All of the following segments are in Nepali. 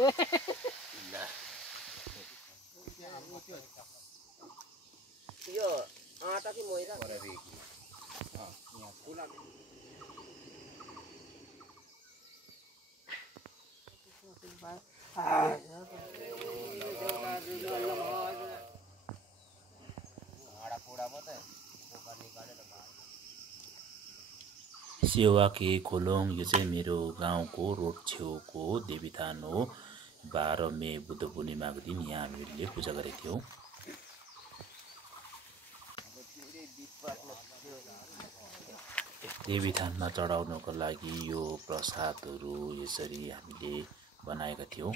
यो आटा कि मैदा सेवा के खोलोङ यो चाहिँ मेरो गाउँको रोड छेउको देवीथान हो। 12 मे बुद्ध पूर्णिमाको दिन यहाँ हामीले पूजा गरेका थियौँ। देवीथानमा चढाउनको लागि यो प्रसादहरू यसरी हामीले बनाएका थियौँ।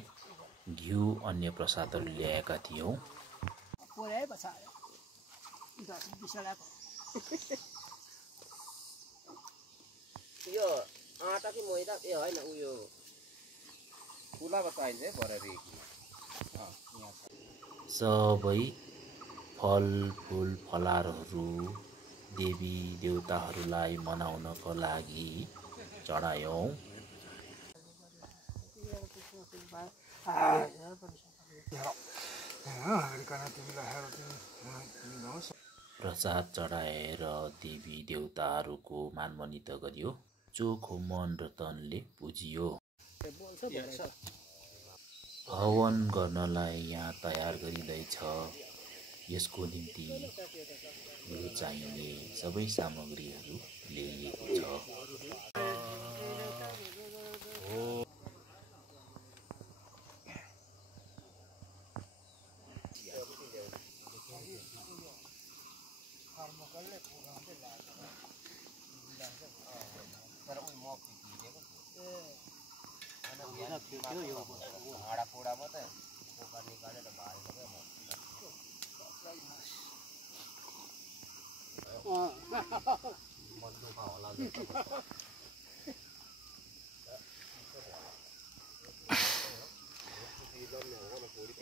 घिउ अन्य प्रसादहरू ल्याएका थियौँ। यो आटा कि मैदा ए हैन उयो फुलाको चाहिन्छ है बराबरी सबै फल फूल फलारहरू देवी देवताहरूलाई मनाउनको लागि चढायौँ। प्रसाद चढाएर देवी देवताहरूको मानमनित गरियो। चोखो मन र तनले पुजियो। हवन गर्नलाई यहाँ तयार गरिँदैछ। यसको निम्ति यो चाहिने सबै सामग्रीहरू ल्याइएको छ।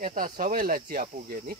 यता सबैलाई चिया पुग्यो नि।